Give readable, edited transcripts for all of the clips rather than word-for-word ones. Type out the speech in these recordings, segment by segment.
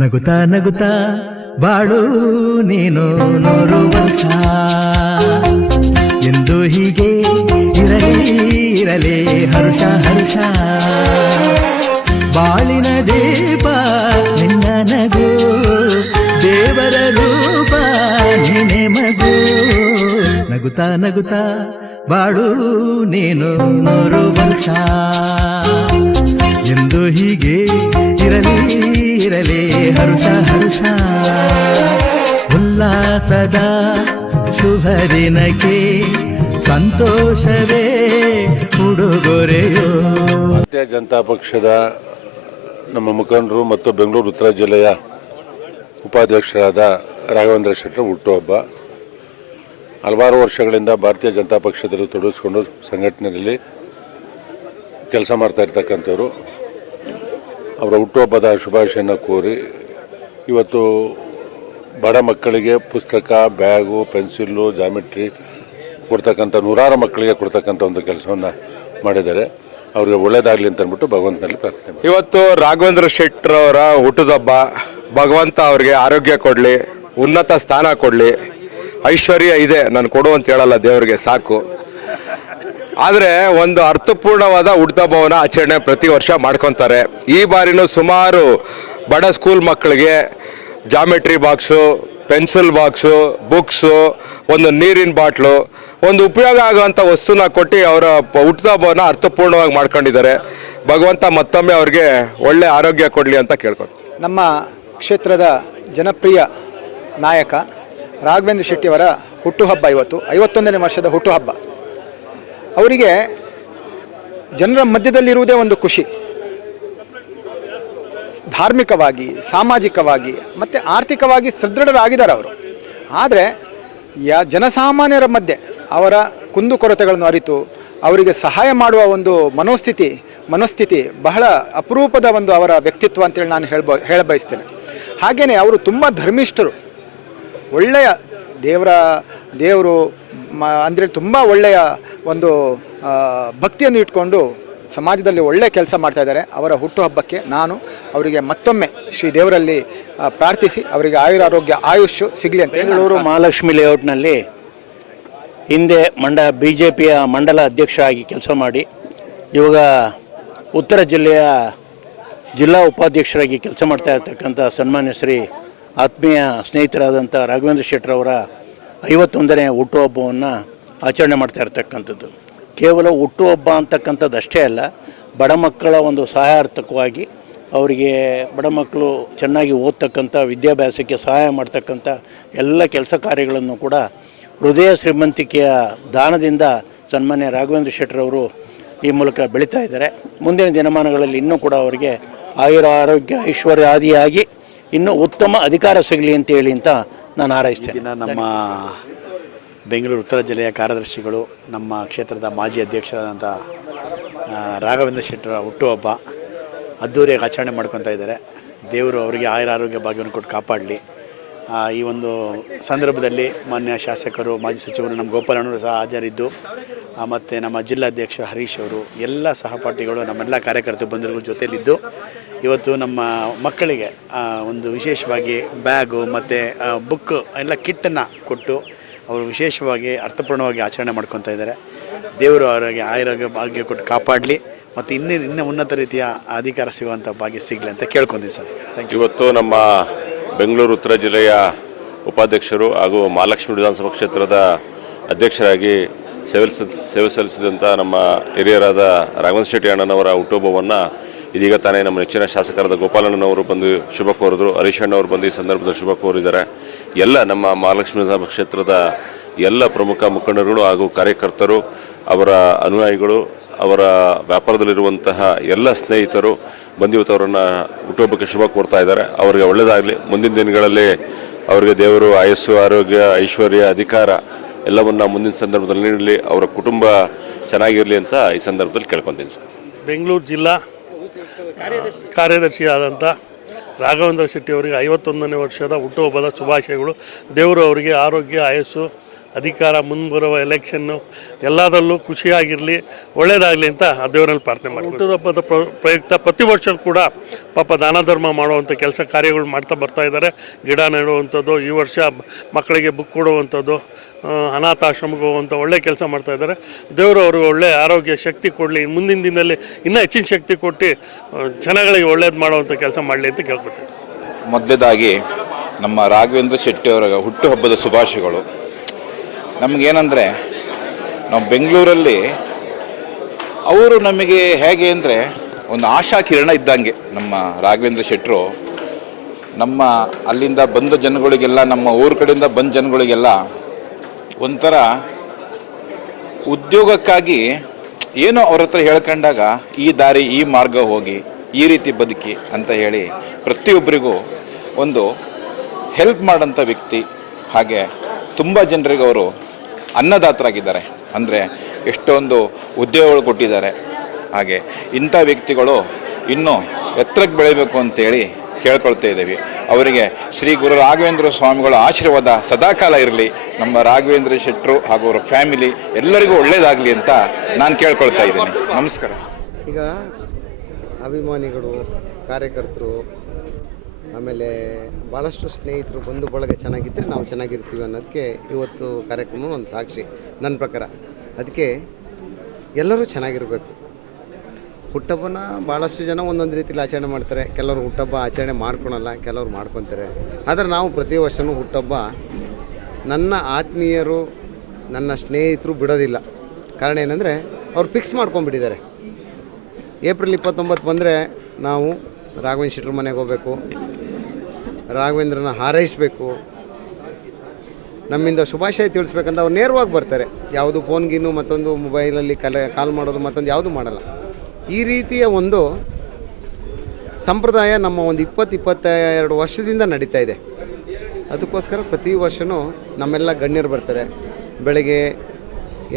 ನಗುತ್ತಾ ನಗುತ್ತಾ ಬಾಳು ನೀನು 100 ವರ್ಷ ಎಂದು ಹೀಗೆ ಇರಲಿ ಇರಲಿ ಹರುಷ ಹರುಷ ಬಾಳಿನ ದೀಪ ನಿನ್ನ ನಗು ದೇವರ ರೂಪ ನೀನೆ ಮಗು ನಗುತ್ತಾ ನಗುತ್ತಾ ಬಾಳು ನೀನು 100 ವರ್ಷ ಎಂದು ಹೀಗೆ ಇರಲಿ ಇರಲಿ ಹರುಷ ಹರುಷ ಉಲ್ಲಾಸದ ಶುಭ ದಿನಕ್ಕೆ ಸಂತೋಷವೇ ಉಡುಗೊರೆಯೋ. ಭಾರತೀಯ ಜನತಾ ಪಕ್ಷದ ನಮ್ಮ ಮುಖಂಡರು ಮತ್ತು ಬೆಂಗಳೂರು ಉತ್ತರ ಜಿಲ್ಲೆಯ ಉಪಾಧ್ಯಕ್ಷರಾದ ರಾಘವೇಂದ್ರ ಶೆಟ್ಟರ್ ಹುಟ್ಟುಹಬ್ಬ. ಹಲವಾರು ವರ್ಷಗಳಿಂದ ಭಾರತೀಯ ಜನತಾ ಪಕ್ಷದಲ್ಲಿ ತೊಡಗಿಸಿಕೊಂಡು ಸಂಘಟನೆಯಲ್ಲಿ ಕೆಲಸ ಮಾಡ್ತಾ ಇರ್ತಕ್ಕಂಥವ್ರು. ಅವರ ಹುಟ್ಟುಹಬ್ಬದ ಶುಭಾಶಯನ ಕೋರಿ ಇವತ್ತು ಬಡ ಮಕ್ಕಳಿಗೆ ಪುಸ್ತಕ, ಬ್ಯಾಗು, ಪೆನ್ಸಿಲ್ಲು, ಜಾಮಿಟ್ರಿ ಕೊಡ್ತಕ್ಕಂಥ ನೂರಾರು ಮಕ್ಕಳಿಗೆ ಕೊಡ್ತಕ್ಕಂಥ ಒಂದು ಕೆಲಸವನ್ನು ಮಾಡಿದ್ದಾರೆ. ಅವ್ರಿಗೆ ಒಳ್ಳೇದಾಗಲಿ ಅಂತ ಅಂದ್ಬಿಟ್ಟು ಭಗವಂತನಲ್ಲಿ ಪ್ರಾರ್ಥನೆ. ಇವತ್ತು ರಾಘವೇಂದ್ರ ಶೆಟ್ಟರ್ ಅವರ ಹುಟ್ಟುಹಬ್ಬ. ಭಗವಂತ ಅವ್ರಿಗೆ ಆರೋಗ್ಯ ಕೊಡಲಿ, ಉನ್ನತ ಸ್ಥಾನ ಕೊಡಲಿ. ಐಶ್ವರ್ಯ ಇದೆ, ನಾನು ಕೊಡು ಅಂತ ಹೇಳಲ್ಲ, ದೇವರಿಗೆ ಸಾಕು. ಆದರೆ ಒಂದು ಅರ್ಥಪೂರ್ಣವಾದ ಹುಟ್ಟುಹಬ್ಬವನ್ನು ಆಚರಣೆ ಪ್ರತಿ ವರ್ಷ ಮಾಡ್ಕೊತಾರೆ. ಈ ಬಾರಿನೂ ಸುಮಾರು ಬಡ ಸ್ಕೂಲ್ ಮಕ್ಕಳಿಗೆ geometry box, pencil box, books, ಒಂದು ನೀರಿನ ಬಾಟ್ಲು, ಒಂದು ಉಪಯೋಗ ಆಗುವಂಥ ವಸ್ತುನ ಕೊಟ್ಟು ಅವರ ಹುಟ್ಟುಹಬ್ಬವನ್ನು ಅರ್ಥಪೂರ್ಣವಾಗಿ ಮಾಡ್ಕೊಂಡಿದ್ದಾರೆ. ಭಗವಂತ ಮತ್ತೊಮ್ಮೆ ಅವ್ರಿಗೆ ಒಳ್ಳೆ ಆರೋಗ್ಯ ಕೊಡಲಿ ಅಂತ ಕೇಳ್ಕೊತೀವಿ. ನಮ್ಮ ಕ್ಷೇತ್ರದ ಜನಪ್ರಿಯ ನಾಯಕ ರಾಘವೇಂದ್ರ ಶೆಟ್ಟಿಯವರ ಹುಟ್ಟುಹಬ್ಬ ಇವತ್ತು 51ನೇ ವರ್ಷದ ಹುಟ್ಟುಹಬ್ಬ. ಅವರಿಗೆ ಜನರ ಮಧ್ಯದಲ್ಲಿರುವುದೇ ಒಂದು ಖುಷಿ. ಧಾರ್ಮಿಕವಾಗಿ, ಸಾಮಾಜಿಕವಾಗಿ ಮತ್ತು ಆರ್ಥಿಕವಾಗಿ ಸದೃಢರಾಗಿದ್ದಾರೆ ಅವರು. ಆದರೆ ಜನಸಾಮಾನ್ಯರ ಮಧ್ಯೆ ಅವರ ಕುಂದುಕೊರತೆಗಳನ್ನು ಅರಿತು ಅವರಿಗೆ ಸಹಾಯ ಮಾಡುವ ಒಂದು ಮನೋಸ್ಥಿತಿ ಬಹಳ ಅಪರೂಪದ ಒಂದು ಅವರ ವ್ಯಕ್ತಿತ್ವ ಅಂತೇಳಿ ನಾನು ಹೇಳಬಯಸ್ತೇನೆ. ಹಾಗೆಯೇ ಅವರು ತುಂಬ ಧರ್ಮಿಷ್ಠರು. ಒಳ್ಳೆಯ ದೇವರು ಅಂದರೆ ತುಂಬ ಒಳ್ಳೆಯ ಒಂದು ಭಕ್ತಿಯನ್ನು ಇಟ್ಕೊಂಡು ಸಮಾಜದಲ್ಲಿ ಒಳ್ಳೆಯ ಕೆಲಸ ಮಾಡ್ತಾ ಇದ್ದಾರೆ. ಅವರ ಹುಟ್ಟುಹಬ್ಬಕ್ಕೆ ನಾನು ಅವರಿಗೆ ಮತ್ತೊಮ್ಮೆ ಶ್ರೀ ದೇವರಲ್ಲಿ ಪ್ರಾರ್ಥಿಸಿ ಅವರಿಗೆ ಆಯುರಾರೋಗ್ಯ ಆಯುಷ್ ಸಿಗಲಿ ಅಂತ. ಬೆಂಗಳೂರು ಮಹಾಲಕ್ಷ್ಮಿ ಲೇಔಟ್ನಲ್ಲಿ ಹಿಂದೆ BJPಯ ಮಂಡಲ ಅಧ್ಯಕ್ಷರಾಗಿ ಕೆಲಸ ಮಾಡಿ ಇವಾಗ ಉತ್ತರ ಜಿಲ್ಲೆಯ ಜಿಲ್ಲಾ ಉಪಾಧ್ಯಕ್ಷರಾಗಿ ಕೆಲಸ ಮಾಡ್ತಾ ಇರ್ತಕ್ಕಂಥ ಸನ್ಮಾನ್ಯ ಶ್ರೀ ಆತ್ಮೀಯ ಸ್ನೇಹಿತರಾದಂಥ ರಾಘವೇಂದ್ರ ಶೆಟ್ಟರ್ ಅವರ 51ನೇ ಹುಟ್ಟುಹಬ್ಬವನ್ನು ಆಚರಣೆ ಮಾಡ್ತಾ ಇರ್ತಕ್ಕಂಥದ್ದು. ಕೇವಲ ಹುಟ್ಟುಹಬ್ಬ ಅಂತಕ್ಕಂಥದ್ದು ಅಷ್ಟೇ ಅಲ್ಲ, ಬಡ ಮಕ್ಕಳ ಒಂದು ಸಹಾಯಾರ್ಥಕವಾಗಿ ಅವರಿಗೆ ಬಡ ಮಕ್ಕಳು ಚೆನ್ನಾಗಿ ಓದ್ತಕ್ಕಂಥ ವಿದ್ಯಾಭ್ಯಾಸಕ್ಕೆ ಸಹಾಯ ಮಾಡ್ತಕ್ಕಂಥ ಎಲ್ಲ ಕೆಲಸ ಕಾರ್ಯಗಳನ್ನು ಕೂಡ ಹೃದಯ ಶ್ರೀಮಂತಿಕೆಯ ದಾನದಿಂದ ಸನ್ಮಾನ್ಯ ರಾಘವೇಂದ್ರ ಶೆಟ್ಟರ್ ಅವರು ಈ ಮೂಲಕ ಬೆಳೀತಾ ಇದ್ದಾರೆ. ಮುಂದಿನ ದಿನಮಾನಗಳಲ್ಲಿ ಇನ್ನೂ ಕೂಡ ಅವರಿಗೆ ಆರೋಗ್ಯ ಐಶ್ವರ್ಯ ಆದಿಯಾಗಿ ಇನ್ನೂ ಉತ್ತಮ ಅಧಿಕಾರ ಸಿಗಲಿ ಅಂತೇಳಿ ಅಂತ ನಾನು ಹಾರೈಸ್ತೇನೆ. ನಮ್ಮ ಬೆಂಗಳೂರು ಉತ್ತರ ಜಿಲ್ಲೆಯ ಕಾರ್ಯದರ್ಶಿಗಳು, ನಮ್ಮ ಕ್ಷೇತ್ರದ ಮಾಜಿ ಅಧ್ಯಕ್ಷರಾದಂಥ ರಾಘವೇಂದ್ರ ಶೆಟ್ಟರ ಹುಟ್ಟುಹಬ್ಬ ಅದ್ದೂರಿಯಾಗಿ ಆಚರಣೆ ಮಾಡ್ಕೊತಾ ಇದ್ದಾರೆ. ದೇವರು ಅವರಿಗೆ ಆರೋಗ್ಯ ಭಾಗ್ಯವನ್ನು ಕೊಟ್ಟು ಕಾಪಾಡಲಿ. ಈ ಒಂದು ಸಂದರ್ಭದಲ್ಲಿ ಮಾನ್ಯ ಶಾಸಕರು, ಮಾಜಿ ಸಚಿವರು ನಮ್ಮ ಗೋಪಾಲಣ್ಣವರು ಸಹ ಹಾಜರಿದ್ದು, ಮತ್ತು ನಮ್ಮ ಜಿಲ್ಲಾಧ್ಯಕ್ಷ ಹರೀಶ್ ಅವರು, ಎಲ್ಲ ಸಹಪಾಠಿಗಳು, ನಮ್ಮೆಲ್ಲ ಕಾರ್ಯಕರ್ತರು ಬಂಧುಗಳ ಜೊತೆಯಲ್ಲಿದ್ದು ಇವತ್ತು ನಮ್ಮ ಮಕ್ಕಳಿಗೆ ಒಂದು ವಿಶೇಷವಾಗಿ ಬ್ಯಾಗು ಮತ್ತು ಬುಕ್ ಎಲ್ಲ ಕಿಟ್ಟನ್ನು ಕೊಟ್ಟು ಅವರು ವಿಶೇಷವಾಗಿ ಅರ್ಥಪೂರ್ಣವಾಗಿ ಆಚರಣೆ ಮಾಡ್ಕೊತಾ ಇದ್ದಾರೆ. ದೇವರು ಅವರಿಗೆ ಆರೋಗ್ಯ ಭಾಗ್ಯ ಕೊಟ್ಟು ಕಾಪಾಡಲಿ ಮತ್ತು ಇನ್ನೂ ಉನ್ನತ ರೀತಿಯ ಅಧಿಕಾರ ಸಿಗುವಂಥ ಭಾಗ್ಯ ಸಿಗಲಿ ಅಂತ ಕೇಳ್ಕೊಂತೀವಿ ಸರ್. Thank you. ಇವತ್ತು ನಮ್ಮ ಬೆಂಗಳೂರು ಉತ್ತರ ಜಿಲ್ಲೆಯ ಉಪಾಧ್ಯಕ್ಷರು ಹಾಗೂ ಮಹಾಲಕ್ಷ್ಮಿ ವಿಧಾನಸಭಾ ಕ್ಷೇತ್ರದ ಅಧ್ಯಕ್ಷರಾಗಿ ಸೇವೆ ಸಲ್ಲಿಸಿದಂಥ ನಮ್ಮ ಹಿರಿಯರಾದ ರಾಘವೇಂದ್ರ ಶೆಟ್ಟಿ ಅಣ್ಣನವರ ಹುಟ್ಟುಹಬ್ಬವನ್ನು ಇದೀಗ ತಾನೇ ನಮ್ಮ ನೆಚ್ಚಿನ ಶಾಸಕರಾದ ಗೋಪಾಲಣ್ಣನವರು ಬಂದು ಶುಭ ಕೋರಿದ್ರು. ಹರೀಶ್ ಅಣ್ಣವರು ಬಂದು ಈ ಸಂದರ್ಭದಲ್ಲಿ ಶುಭ ಕೋರಿದ್ದಾರೆ. ಎಲ್ಲ ನಮ್ಮ ಮಹಾಲಕ್ಷ್ಮಿ ವಿಧಾನಸಭಾ ಕ್ಷೇತ್ರದ ಎಲ್ಲ ಪ್ರಮುಖ ಮುಖಂಡರುಗಳು ಹಾಗೂ ಕಾರ್ಯಕರ್ತರು, ಅವರ ಅನುಯಾಯಿಗಳು, ಅವರ ವ್ಯಾಪಾರದಲ್ಲಿರುವಂತಹ ಎಲ್ಲ ಸ್ನೇಹಿತರು ಬಂದು ಇವತ್ತು ಅವರನ್ನು ಹುಟ್ಟುಹಬ್ಬಕ್ಕೆ ಶುಭ ಕೋರ್ತಾ ಇದ್ದಾರೆ. ಅವರಿಗೆ ಒಳ್ಳೆಯದಾಗಲಿ. ಮುಂದಿನ ದಿನಗಳಲ್ಲಿ ಅವರಿಗೆ ದೇವರು ಆಯಸ್ಸು, ಆರೋಗ್ಯ, ಐಶ್ವರ್ಯ, ಅಧಿಕಾರ ಎಲ್ಲವನ್ನು ಮುಂದಿನ ಸಂದರ್ಭದಲ್ಲಿ ನೀಡಲಿ. ಅವರ ಕುಟುಂಬ ಚೆನ್ನಾಗಿರಲಿ ಅಂತ ಈ ಸಂದರ್ಭದಲ್ಲಿ ಕೇಳ್ಕೊತೀನಿ ಸರ್. ಬೆಂಗಳೂರು ಜಿಲ್ಲಾ ಕಾರ್ಯದರ್ಶಿಯಾದಂಥ ರಾಘವೇಂದ್ರ ಶೆಟ್ಟಿ ಅವರಿಗೆ 51ನೇ ವರ್ಷದ ಹುಟ್ಟುಹಬ್ಬದ ಶುಭಾಶಯಗಳು. ದೇವರು ಅವರಿಗೆ ಆರೋಗ್ಯ, ಆಯಸ್ಸು, ಅಧಿಕಾರ ಮುಂಬರುವ ಎಲೆಕ್ಷನ್ನು ಎಲ್ಲದರಲ್ಲೂ ಖುಷಿಯಾಗಿರಲಿ, ಒಳ್ಳೆಯದಾಗಲಿ ಅಂತ ಆ ದೇವರಲ್ಲಿ ಪ್ರಾರ್ಥನೆ ಮಾಡಿ. ಹುಟ್ಟುಹಬ್ಬದ ಪ್ರಯುಕ್ತ ಪ್ರತಿ ವರ್ಷ ಕೂಡ ಪಾಪ ದಾನ ಧರ್ಮ ಮಾಡುವಂಥ ಕೆಲಸ ಕಾರ್ಯಗಳು ಮಾಡ್ತಾ ಬರ್ತಾ ಇದ್ದಾರೆ. ಗಿಡ ನೆಡುವಂಥದ್ದು, ಈ ವರ್ಷ ಮಕ್ಕಳಿಗೆ ಬುಕ್ ಕೊಡುವಂಥದ್ದು, ಅನಾಥಾಶ್ರಮಕ್ಕೆ ಹೋಗುವಂಥ ಒಳ್ಳೆ ಕೆಲಸ ಮಾಡ್ತಾ ಇದ್ದಾರೆ. ದೇವರು ಅವ್ರಿಗೆ ಒಳ್ಳೆ ಆರೋಗ್ಯ ಶಕ್ತಿ ಕೊಡಲಿ, ಮುಂದಿನ ದಿನದಲ್ಲಿ ಇನ್ನೂ ಹೆಚ್ಚಿನ ಶಕ್ತಿ ಕೊಟ್ಟು ಜನಗಳಿಗೆ ಒಳ್ಳೇದು ಮಾಡುವಂಥ ಕೆಲಸ ಮಾಡಲಿ ಅಂತ ಕೇಳ್ಕೊತೀವಿ. ಮೊದಲೇದಾಗಿ ನಮ್ಮ ರಾಘವೇಂದ್ರ ಶೆಟ್ಟಿಯವರ ಹುಟ್ಟುಹಬ್ಬದ ಶುಭಾಶಯಗಳು. ನಮಗೇನೆಂದರೆ, ನಾವು ಬೆಂಗಳೂರಲ್ಲಿ ಅವರು ನಮಗೆ ಹೇಗೆ ಅಂದರೆ ಒಂದು ಆಶಾ ಕಿರಣ ಇದ್ದಂಗೆ. ನಮ್ಮ ರಾಘವೇಂದ್ರ ಶೆಟ್ಟರು ನಮ್ಮ ಅಲ್ಲಿಂದ ಬಂದ ಜನಗಳಿಗೆಲ್ಲ, ನಮ್ಮ ಊರ ಕಡೆಯಿಂದ ಬಂದ ಜನಗಳಿಗೆಲ್ಲ ಒಂಥರ ಉದ್ಯೋಗಕ್ಕಾಗಿ ಏನೋ ಅವ್ರ ಹತ್ರ ಹೇಳ್ಕೊಂಡಾಗ ಈ ದಾರಿ ಈ ಮಾರ್ಗ ಹೋಗಿ ಈ ರೀತಿ ಬದುಕಿ ಅಂತ ಹೇಳಿ ಪ್ರತಿಯೊಬ್ಬರಿಗೂ ಒಂದು ಹೆಲ್ಪ್ ಮಾಡೋಂಥ ವ್ಯಕ್ತಿ. ಹಾಗೆ ತುಂಬ ಜನರಿಗೆ ಅವರು ಅನ್ನದಾತರಾಗಿದ್ದಾರೆ, ಅಂದರೆ ಎಷ್ಟೊಂದು ಉದ್ಯೋಗಗಳು ಕೊಟ್ಟಿದ್ದಾರೆ. ಹಾಗೆ ಇಂಥ ವ್ಯಕ್ತಿಗಳು ಇನ್ನೂ ಎತ್ತರಕ್ಕೆ ಬೆಳಿಬೇಕು ಅಂತೇಳಿ ಕೇಳ್ಕೊಳ್ತಾ ಇದ್ದೀವಿ. ಅವರಿಗೆ ಶ್ರೀ ಗುರು ರಾಘವೇಂದ್ರ ಸ್ವಾಮಿಗಳ ಆಶೀರ್ವಾದ ಸದಾಕಾಲ ಇರಲಿ. ನಮ್ಮ ರಾಘವೇಂದ್ರ ಶೆಟ್ಟರು ಹಾಗೂ ಅವರ ಫ್ಯಾಮಿಲಿ ಎಲ್ಲರಿಗೂ ಒಳ್ಳೆಯದಾಗಲಿ ಅಂತ ನಾನು ಕೇಳ್ಕೊಳ್ತಾ ಇದ್ದೀನಿ. ನಮಸ್ಕಾರ. ಈಗ ಅಭಿಮಾನಿಗಳು, ಕಾರ್ಯಕರ್ತರು, ಆಮೇಲೆ ಭಾಳಷ್ಟು ಸ್ನೇಹಿತರು, ಬಂಧು ಬಳಗ ಚೆನ್ನಾಗಿದ್ದರೆ ನಾವು ಚೆನ್ನಾಗಿರ್ತೀವಿ ಅನ್ನೋದಕ್ಕೆ ಇವತ್ತು ಕಾರ್ಯಕ್ರಮ ಒಂದು ಸಾಕ್ಷಿ ನನ್ನ ಪ್ರಕಾರ. ಅದಕ್ಕೆ ಎಲ್ಲರೂ ಚೆನ್ನಾಗಿರಬೇಕು. ಹುಟ್ಟಹಬ್ಬನ ಭಾಳಷ್ಟು ಜನ ಒಂದೊಂದು ರೀತಿಯಲ್ಲಿ ಆಚರಣೆ ಮಾಡ್ತಾರೆ. ಕೆಲವರು ಹುಟ್ಟಹಬ್ಬ ಆಚರಣೆ ಮಾಡ್ಕೊಳಲ್ಲ, ಕೆಲವರು ಮಾಡ್ಕೊತಾರೆ. ಆದರೆ ನಾವು ಪ್ರತಿ ವರ್ಷವೂ ಹುಟ್ಟಹಬ್ಬ ನನ್ನ ಆತ್ಮೀಯರು, ನನ್ನ ಸ್ನೇಹಿತರು ಬಿಡೋದಿಲ್ಲ. ಕಾರಣ ಏನಂದರೆ ಅವ್ರು ಫಿಕ್ಸ್ ಮಾಡ್ಕೊಂಡ್ಬಿಟ್ಟಿದ್ದಾರೆ. ಏಪ್ರಿಲ್ 29 ಬಂದರೆ ನಾವು ರಾಘವೇಂದ್ರ ಶೆಟ್ಟರ ಮನೆಗೆ ಹೋಗಬೇಕು, ರಾಘವೇಂದ್ರನ ಹಾರೈಸಬೇಕು, ನಮ್ಮಿಂದ ಶುಭಾಶಯ ತಿಳಿಸ್ಬೇಕಂತ ಅವ್ರು ನೇರವಾಗಿ ಬರ್ತಾರೆ. ಯಾವುದು ಫೋನ್ಗಿನ್ನು ಮತ್ತೊಂದು ಮೊಬೈಲಲ್ಲಿ ಕಾಲ್ ಮಾಡೋದು ಮತ್ತೊಂದು ಯಾವುದು ಮಾಡಲ್ಲ. ಈ ರೀತಿಯ ಒಂದು ಸಂಪ್ರದಾಯ ನಮ್ಮ ಒಂದು 20-22 ವರ್ಷದಿಂದ ನಡೀತಾ ಇದೆ. ಅದಕ್ಕೋಸ್ಕರ ಪ್ರತಿ ವರ್ಷವೂ ನಮ್ಮೆಲ್ಲ ಗಣ್ಯರು ಬರ್ತಾರೆ. ಬೆಳಗ್ಗೆ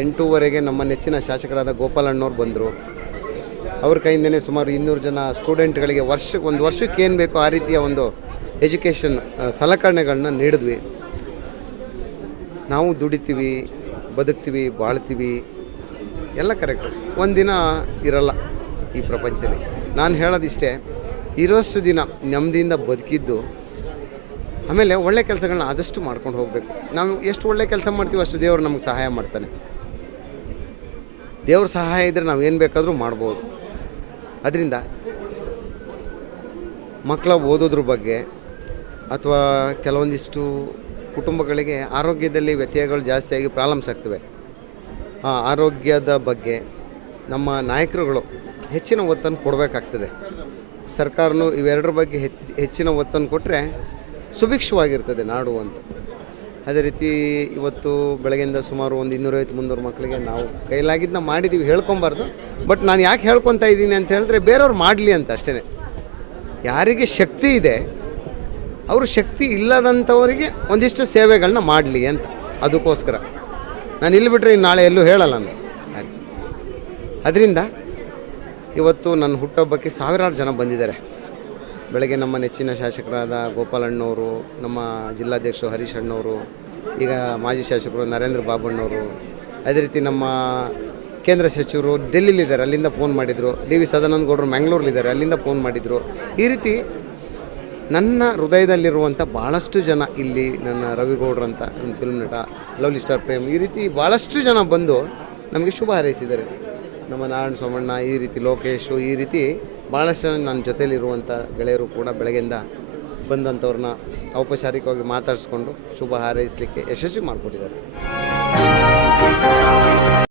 8:30ಗೆ ನಮ್ಮ ನೆಚ್ಚಿನ ಶಾಸಕರಾದ ಗೋಪಾಲಣ್ಣವ್ರು ಬಂದರು. ಅವ್ರ ಕೈಯಿಂದನೇ ಸುಮಾರು 200 ಜನ ಸ್ಟೂಡೆಂಟ್ಗಳಿಗೆ ಒಂದು ವರ್ಷಕ್ಕೆ ಏನು ಬೇಕೋ ಆ ರೀತಿಯ ಒಂದು ಎಜುಕೇಷನ್ ಸಲಕರಣೆಗಳನ್ನ ನೀಡಿದ್ವಿ. ನಾವು ದುಡಿತೀವಿ, ಬದುಕ್ತೀವಿ, ಬಾಳ್ತೀವಿ, ಎಲ್ಲ ಕರೆಕ್ಟು. ಒಂದಿನ ಇರಲ್ಲ ಈ ಪ್ರಪಂಚದಲ್ಲಿ. ನಾನು ಹೇಳೋದಿಷ್ಟೇ, ಇರೋಷ್ಟು ದಿನ ನೆಮ್ಮದಿಯಿಂದ ಬದುಕಿದ್ದು, ಆಮೇಲೆ ಒಳ್ಳೆ ಕೆಲಸಗಳನ್ನ ಆದಷ್ಟು ಮಾಡ್ಕೊಂಡು ಹೋಗಬೇಕು. ನಾವು ಎಷ್ಟು ಒಳ್ಳೆ ಕೆಲಸ ಮಾಡ್ತೀವಿ ಅಷ್ಟು ದೇವರು ನಮಗೆ ಸಹಾಯ ಮಾಡ್ತಾನೆ. ದೇವ್ರ ಸಹಾಯ ಇದ್ದರೆ ನಾವು ಏನು ಬೇಕಾದರೂ ಮಾಡ್ಬೋದು. ಅದರಿಂದ ಮಕ್ಕಳ ಓದೋದ್ರ ಬಗ್ಗೆ ಅಥವಾ ಕೆಲವೊಂದಿಷ್ಟು ಕುಟುಂಬಗಳಿಗೆ ಆರೋಗ್ಯದಲ್ಲಿ ವ್ಯತ್ಯಯಗಳು ಜಾಸ್ತಿಯಾಗಿ ಪ್ರಾಬ್ಲಮ್ಸ್ ಆಗ್ತವೆ. ಆ ಆರೋಗ್ಯದ ಬಗ್ಗೆ ನಮ್ಮ ನಾಯಕರುಗಳು ಹೆಚ್ಚಿನ ಒತ್ತನ್ನು ಕೊಡಬೇಕಾಗ್ತದೆ. ಸರ್ಕಾರನೂ ಇವೆರಡರ ಬಗ್ಗೆ ಹೆಚ್ಚಿನ ಒತ್ತನ್ನು ಕೊಟ್ಟರೆ ಸುಭಿಕ್ಷವಾಗಿರ್ತದೆ ನಾಡು ಅಂತ. ಅದೇ ರೀತಿ ಇವತ್ತು ಬೆಳಗ್ಗೆಯಿಂದ ಸುಮಾರು ಒಂದು 250-300 ಮಕ್ಕಳಿಗೆ ನಾವು ಕೈಲಾಗಿದ್ದನ್ನ ಮಾಡಿದ್ದೀವಿ. ಹೇಳ್ಕೊಬಾರ್ದು, ಬಟ್ ನಾನು ಯಾಕೆ ಹೇಳ್ಕೊತಾ ಇದ್ದೀನಿ ಅಂತ ಹೇಳಿದ್ರೆ ಬೇರೆಯವ್ರು ಮಾಡಲಿ ಅಂತ ಅಷ್ಟೇ. ಯಾರಿಗೆ ಶಕ್ತಿ ಇದೆ ಅವರು ಶಕ್ತಿ ಇಲ್ಲದಂಥವರಿಗೆ ಒಂದಿಷ್ಟು ಸೇವೆಗಳನ್ನ ಮಾಡಲಿ ಅಂತ. ಅದಕ್ಕೋಸ್ಕರ ನಾನು ಇಲ್ಲಿ ಬಿಟ್ಟರೆ ನಾಳೆ ಎಲ್ಲೂ ಹೇಳಲ್ಲ ನಾನು. ಅದರಿಂದ ಇವತ್ತು ನನ್ನ ಹುಟ್ಟುಹಬ್ಬಕ್ಕೆ ಸಾವಿರಾರು ಜನ ಬಂದಿದ್ದಾರೆ. ಬೆಳಗ್ಗೆ ನಮ್ಮ ನೆಚ್ಚಿನ ಶಾಸಕರಾದ ಗೋಪಾಲಣ್ಣವರು, ನಮ್ಮ ಜಿಲ್ಲಾಧ್ಯಕ್ಷರು ಹರೀಶ್ ಅಣ್ಣವರು, ಈಗ ಮಾಜಿ ಶಾಸಕರು ನರೇಂದ್ರ ಬಾಬಣ್ಣವರು, ಅದೇ ರೀತಿ ನಮ್ಮ ಕೇಂದ್ರ ಸಚಿವರು ಡೆಲ್ಲಿಲಿದ್ದಾರೆ, ಅಲ್ಲಿಂದ ಫೋನ್ ಮಾಡಿದರು. ಡಿ.ವಿ. ಸದಾನಂದ ಗೌಡರು ಮ್ಯಾಂಗ್ಳೂರ್ಲಿದ್ದಾರೆ, ಅಲ್ಲಿಂದ ಫೋನ್ ಮಾಡಿದರು. ಈ ರೀತಿ ನನ್ನ ಹೃದಯದಲ್ಲಿರುವಂಥ ಭಾಳಷ್ಟು ಜನ ಇಲ್ಲಿ, ನನ್ನ ರವಿಗೌಡ್ರಂತ ಒಂದು ಫಿಲ್ಮ್ ನಟ, ಲವ್ಲಿ ಸ್ಟಾರ್ ಪ್ರೇಮ್, ಈ ರೀತಿ ಭಾಳಷ್ಟು ಜನ ಬಂದು ನಮಗೆ ಶುಭ ಹಾರೈಸಿದ್ದಾರೆ. ನಮ್ಮ ನಾರಾಯಣ ಸೋಮಣ್ಣ, ಈ ರೀತಿ ಲೋಕೇಶು, ಈ ರೀತಿ ಭಾಳಷ್ಟು ಜನ ನನ್ನ ಜೊತೆಯಲ್ಲಿರುವಂಥ ಗೆಳೆಯರು ಕೂಡ ಬೆಳಗ್ಗೆಯಿಂದ ಬಂದಂಥವ್ರನ್ನ ಔಪಚಾರಿಕವಾಗಿ ಮಾತಾಡಿಸ್ಕೊಂಡು ಶುಭ ಹಾರೈಸಲಿಕ್ಕೆ ಯಶಸ್ವಿ ಮಾಡಿಕೊಟ್ಟಿದ್ದಾರೆ.